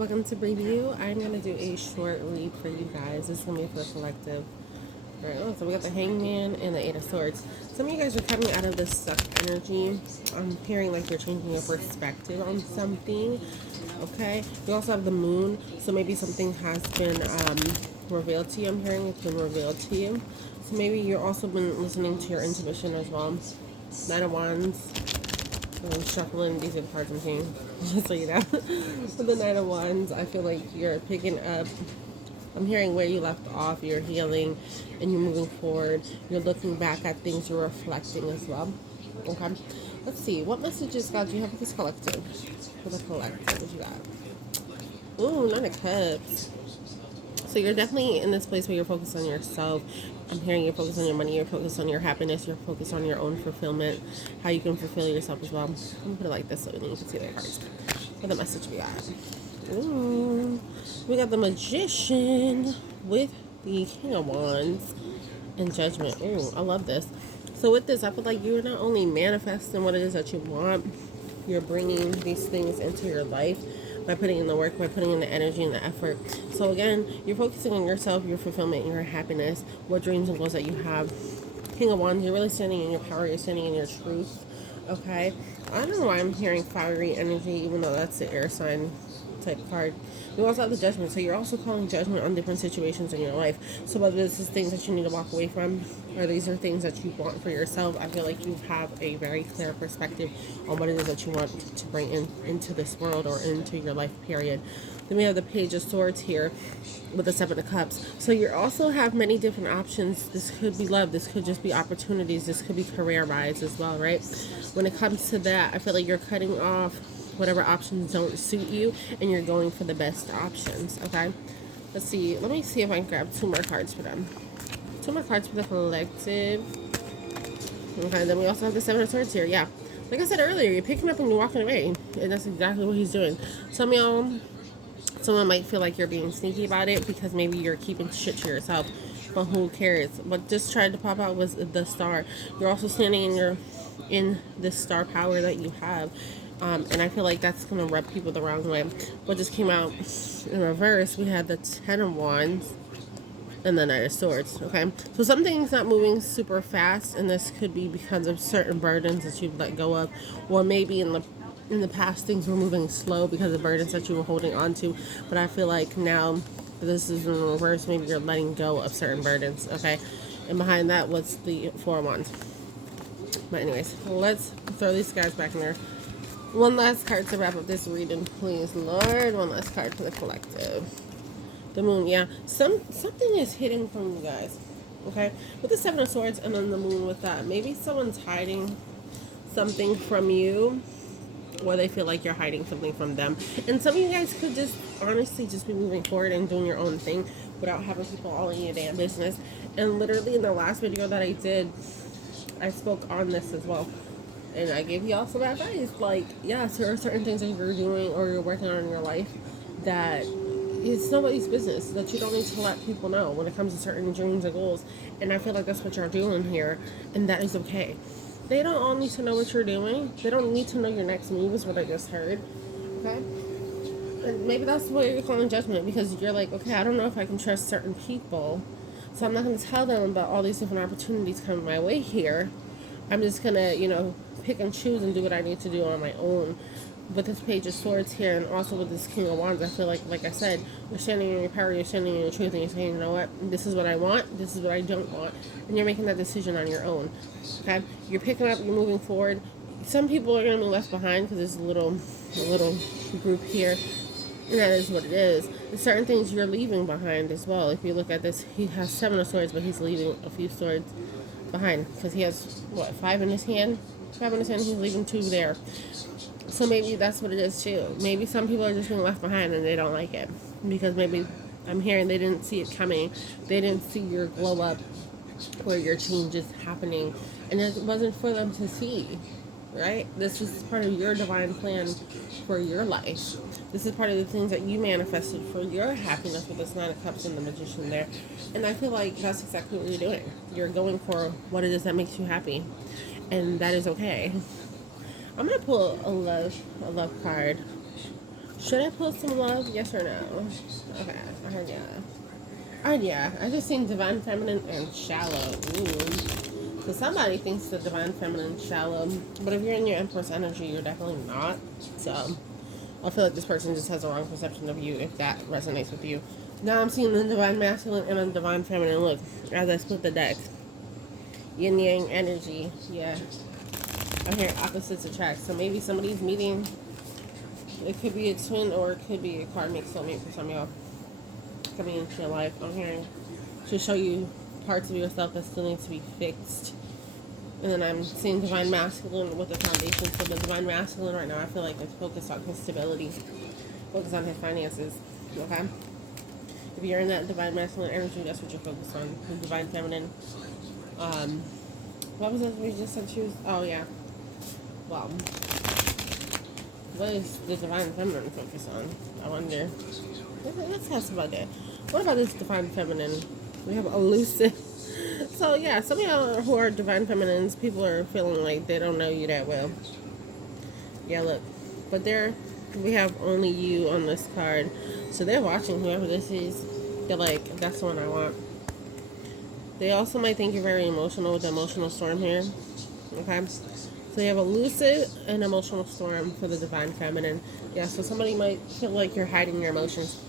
welcome to Review. I'm going to do a short read for you guys. This is going to be for the collective. All right, so we got the Hangman and the Eight of Swords. Some of you guys are coming out of this stuck energy. I'm hearing like you're changing your perspective on something. Okay, you also have the Moon, so maybe something has been revealed to you. I'm hearing it's been revealed to you. So maybe you've also been listening to your intuition as well. Knight of Wands. I'm shuffling. These are the cards I'm seeing. Just so you know. For the Knight of Wands, I feel like you're picking up. I'm hearing where you left off. You're healing, and you're moving forward. You're looking back at things. You're reflecting as well. Okay. Let's see. What messages, God, do you have for this collective? For the collective, what you got? Ooh, Nine of Cups. So you're definitely in this place where you're focused on yourself. I'm hearing you're focused on your money, you're focused on your happiness, you're focused on your own fulfillment, how you can fulfill yourself as well. I'm going to put it like this so you can see the cards. What the message we got? Ooh, we got the Magician with the King of Wands and Judgment. Ooh, I love this. So with this, I feel like you're not only manifesting what it is that you want, you're bringing these things into your life by putting in the work, by putting in the energy and the effort. So again, you're focusing on yourself, your fulfillment, your happiness, what dreams and goals that you have. King of Wands, you're really standing in your power, you're standing in your truth. Okay? I don't know why I'm hearing fiery energy, even though that's the air sign type card. You also have the Judgment, so you're also calling judgment on different situations in your life. So whether this is things that you need to walk away from, or these are things that you want for yourself, I feel like you have a very clear perspective on what it is that you want to bring into this world or into your life period. Then we have the Page of Swords here with the Seven of Cups. So you also have many different options. This could be love. This could just be opportunities. This could be career rise as well, right? When it comes to that, I feel like you're cutting off whatever options don't suit you, and you're going for the best options, okay? Let's see. Let me see if I can grab 2 more cards for them. 2 more cards for the collective. Okay, then we also have the Seven of Swords here. Yeah. Like I said earlier, you're picking up and you're walking away, and that's exactly what he's doing. Some of y'all, someone might feel like you're being sneaky about it because maybe you're keeping shit to yourself, but who cares? What just tried to pop out was the star. You're also standing in this star power that you have. And I feel like that's going to rub people the wrong way. What just came out in reverse, we had the Ten of Wands and the Knight of Swords, okay? So something's not moving super fast, and this could be because of certain burdens that you've let go of, or maybe in the past things were moving slow because of burdens that you were holding on to. But I feel like now this is in reverse, maybe you're letting go of certain burdens, okay? And behind that was the Four of Wands. But anyways, let's throw these guys back in there. One last card to wrap up this reading, please, Lord. One last card for the collective. The Moon, yeah. Something is hidden from you guys, okay? With the Seven of Swords and then the Moon with that. Maybe someone's hiding something from you, or they feel like you're hiding something from them. And some of you guys could just honestly just be moving forward and doing your own thing without having people all in your damn business. And literally in the last video that I did, I spoke on this as well. And I gave y'all some advice. Like, yes, there are certain things that you're doing or you're working on in your life that it's nobody's business, that you don't need to let people know when it comes to certain dreams and goals. And I feel like that's what you're doing here, and that is okay. They don't all need to know what you're doing. They don't need to know your next move, is what I just heard. Okay? And maybe that's what you're calling judgment, because you're like, okay, I don't know if I can trust certain people, so I'm not going to tell them about all these different opportunities coming my way here. I'm just going to, pick and choose and do what I need to do on my own. With this Page of Swords here, and also with this King of Wands, I feel like I said, you're standing in your power, you're standing in your truth, and you're saying, you know what, this is what I want, this is what I don't want, and you're making that decision on your own, okay? You're picking up, you're moving forward. Some people are going to be left behind because there's a little group here, and that is what it is. There's certain things you're leaving behind as well. If you look at this, he has 7 of Swords, but he's leaving a few swords behind, because he has, 5 in his hand? 5 in his hand, he's leaving 2 there. So maybe that's what it is too. Maybe some people are just being left behind and they don't like it. Because maybe I'm hearing they didn't see it coming. They didn't see your glow up or your changes happening. And it wasn't for them to see. Right? This is part of your divine plan for your life. This is part of the things that you manifested for your happiness with this Nine of Cups and the Magician there. And I feel like that's exactly what you're doing. You're going for what it is that makes you happy. And that is okay. I'm going to pull a love card Should I pull some love? Yes or no? Okay, I heard yeah. I heard yeah. I just seen divine feminine and shallow. Ooh. So somebody thinks the divine feminine is shallow, but if you're in your Empress energy, you're definitely not. So I feel like this person just has a wrong perception of you if that resonates with you. Now I'm seeing the divine masculine and the divine feminine. Look, as I split the deck. Yin yang energy. Yeah. I'm hearing opposites attract. So maybe somebody's meeting. It could be a twin or it could be a karmic soulmate for some of y'all coming into your life. I'm hearing to show you parts of yourself that still need to be fixed. And then I'm seeing divine masculine with the foundation. So the divine masculine right now, I feel like it's focused on his stability, focused on his finances. Okay? If you're in that divine masculine energy, that's what you're focused on. The divine feminine. What was it we just said choose? Oh, yeah. Well, what is the divine feminine focus on? I wonder. Let's ask about that. What about this divine feminine? We have elusive. So, yeah, some of y'all who are divine feminines, people are feeling like they don't know you that well. Yeah, look. But we have only you on this card. So they're watching whoever this is. They're like, that's the one I want. They also might think you're very emotional with the emotional storm here. Okay? So you have a lucid and emotional storm for the divine feminine. Yeah, so somebody might feel like you're hiding your emotions.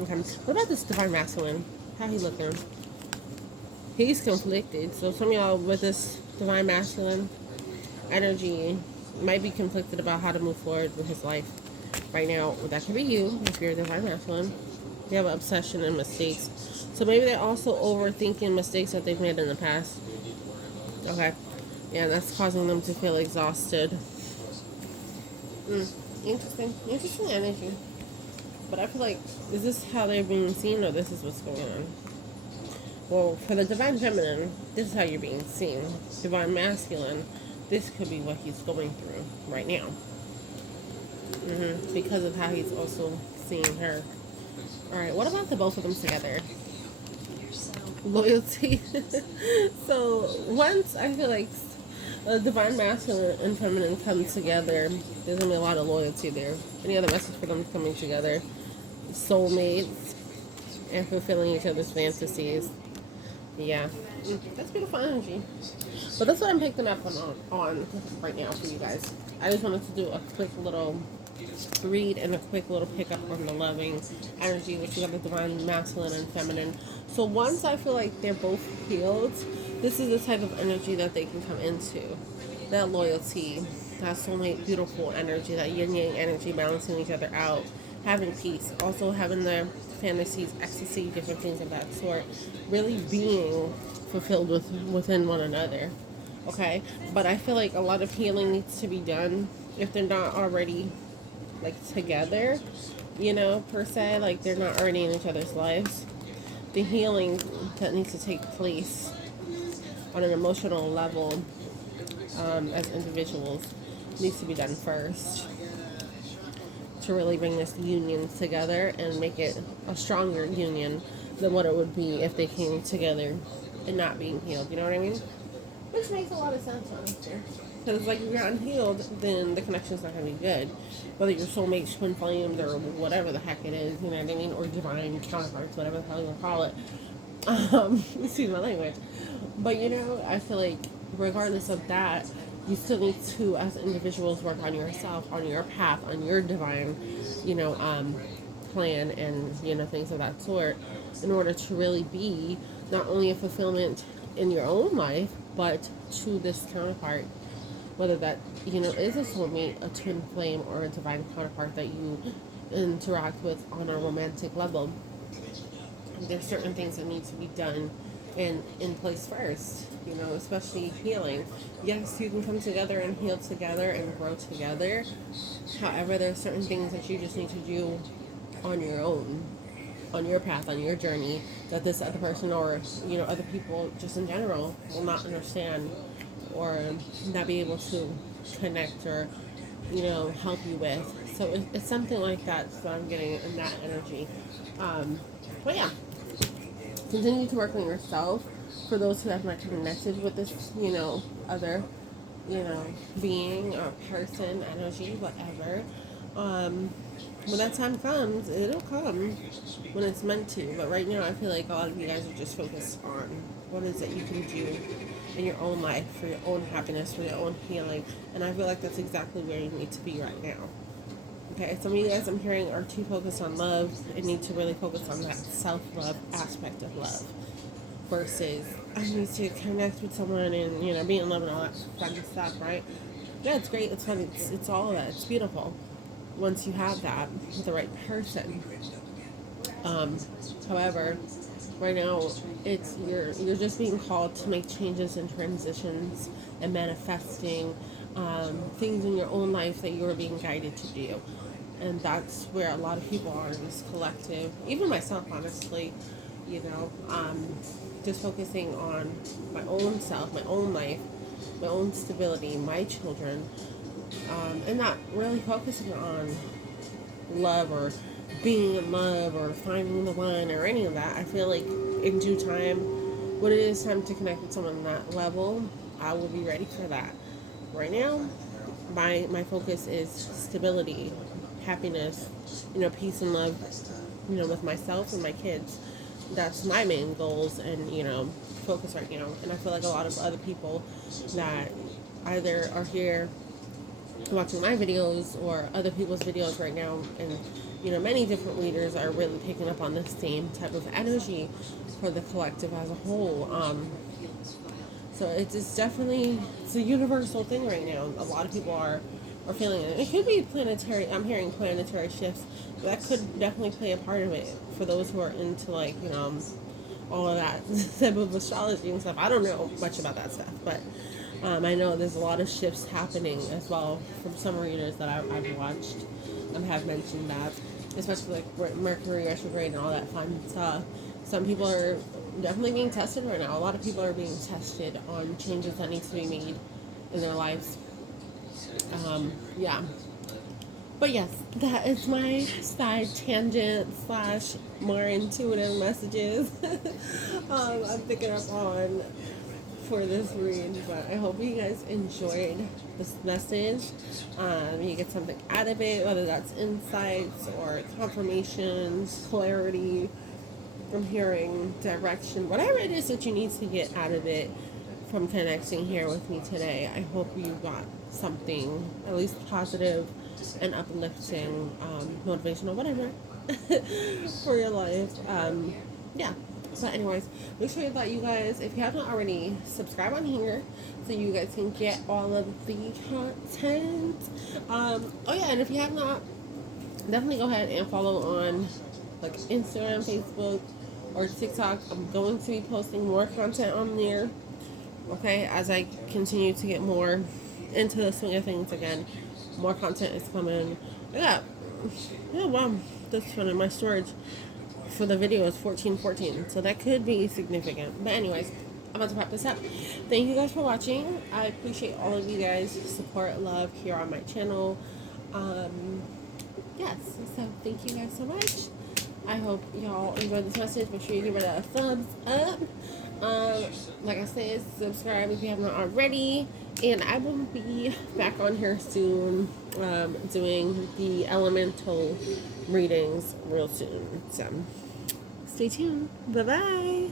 Okay. What about this divine masculine? How he looking? He's conflicted. So some of y'all with this divine masculine energy might be conflicted about how to move forward with his life right now. That could be you if you're a divine masculine. They have an obsession and mistakes. So maybe they're also overthinking mistakes that they've made in the past. Okay. Yeah, that's causing them to feel exhausted. Interesting energy. But I feel like, is this how they're being seen, or this is what's going on? Well, for the divine feminine, this is how you're being seen. Divine masculine, this could be what he's going through right now. Because of how he's also seeing her. Alright, what about the both of them together? Loyalty. So, once I feel like divine masculine and feminine come together, there's going to be a lot of loyalty there. Any other message for them coming together? Soulmates and fulfilling each other's fantasies. Yeah. That's beautiful energy. But that's what I'm picking up on right now for you guys. I just wanted to do a quick little read and a quick little pickup on the loving energy, which we have the divine masculine and feminine. So once I feel like they're both healed, this is the type of energy that they can come into. That loyalty, that soulmate beautiful energy, that yin yang energy, balancing each other out, having peace, also having their fantasies, ecstasy, different things of that sort, really being fulfilled within one another. Okay? But I feel like a lot of healing needs to be done if they're not already like together, per se, like they're not already in each other's lives. The healing that needs to take place on an emotional level as individuals needs to be done first to really bring this union together and make it a stronger union than what it would be if they came together and not being healed. You know what I mean? Which makes a lot of sense, honestly. Because, like, if you're unhealed, then the connection's not going to be good. Whether your soulmate, twin flames, or whatever the heck it is, you know what I mean? Or divine counterparts, whatever the hell you want to call it. Excuse my language. But, I feel like, regardless of that, you still need to, as individuals, work on yourself, on your path, on your divine, plan and, things of that sort, in order to really be not only a fulfillment in your own life, but to this counterpart. Whether that, is a soulmate, a twin flame, or a divine counterpart that you interact with on a romantic level. There's certain things that need to be done and in place first, especially healing. Yes, you can come together and heal together and grow together. However, there's certain things that you just need to do on your own, on your path, on your journey, that this other person or, other people just in general will not understand or not be able to connect or, help you with. So it's something like that that I'm getting in that energy. But yeah, continue to work on yourself for those who have not connected with this, other, being or person, energy, whatever. When that time comes, it'll come when it's meant to. But right now, I feel like a lot of you guys are just focused on what is it you can do in your own life, for your own happiness, for your own healing. And I feel like that's exactly where you need to be right now. Okay, some of you guys I'm hearing are too focused on love and need to really focus on that self-love aspect of love versus I need to connect with someone and, be in love and all that fun stuff, right? Yeah, it's great, it's fun, it's all of that, it's beautiful once you have that with the right person. Um, However, right now it's you're just being called to make changes and transitions and manifesting things in your own life that you're being guided to do, and that's where a lot of people are in this collective. Even myself, honestly, you know, um, just focusing on my own self, my own life, my own stability, my children, and not really focusing on love or being in love or finding the one or any of that. I feel like in due time, when it is time to connect with someone on that level, I will be ready for that. Right now, my focus is stability, happiness, peace and love, with myself and my kids. That's my main goals and, focus right now. And I feel like a lot of other people that either are here watching my videos or other people's videos right now, and many different leaders are really picking up on this same type of energy for the collective as a whole. So it's definitely, it's a universal thing right now. A lot of people are feeling it. It could be planetary. I'm hearing planetary shifts, but that could definitely play a part of it for those who are into all of that type of astrology and stuff. I don't know much about that stuff, but I know there's a lot of shifts happening as well from some readers that I've watched have mentioned that, especially like Mercury retrograde and all that fun stuff. Some people are definitely being tested right now. A lot of people are being tested on changes that need to be made in their lives. Yeah. But yes, that is my side tangent slash more intuitive messages I'm picking up on for this read. But I hope you guys enjoyed this message. You get something out of it, whether that's insights or confirmations, clarity from hearing, direction, whatever it is that you need to get out of it from connecting here with me today. I hope you got something at least positive and uplifting, motivational, whatever, for your life. Yeah. But anyways, make sure that you guys, if you haven't already, subscribe on here so you guys can get all of the content. Oh yeah, and if you have not, definitely go ahead and follow on like Instagram, Facebook, or TikTok. I'm going to be posting more content on there. Okay, as I continue to get more into the swing of things again, more content is coming. Yeah, wow, that's funny. My storage for the video is 1414, so that could be significant. But anyways, I'm about to wrap this up. Thank you guys for watching. I appreciate all of you guys' support, love here on my channel. Yes, so thank you guys so much. I hope y'all enjoyed this message. Make sure you give it a thumbs up. Like I said, subscribe if you haven't already. And I will be back on here soon, doing the elemental readings real soon. So stay tuned. Bye-bye.